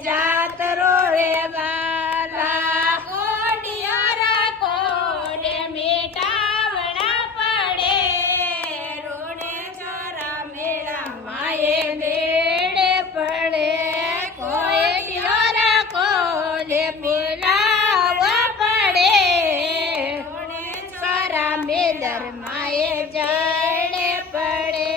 જાતરો રે વાલા કોડિયારા કોડે મીઠાવડા પડે રોડે ચોરા મેળા માએ બેડે પડે કોડિયારા કોડે બોલાવા પડે રોડે ચોરા મેદર માએ જડે પડે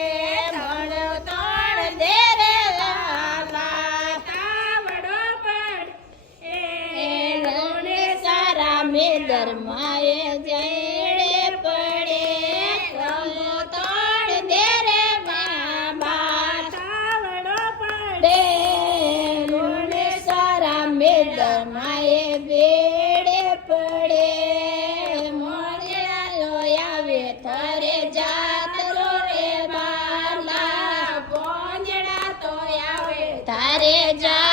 મોણો તોડ દે રે લાલા તાવડો પડે રોડે સારા મેદર માએ જડે પડે મોણો તોડ દે રે બાબા તાવડો પડે રોડે સારા મેદર માએ બેડે પડે મોણિયા લોયાવે થરે જાતરો રે બાલા પોંજડા તો આવે તારે જા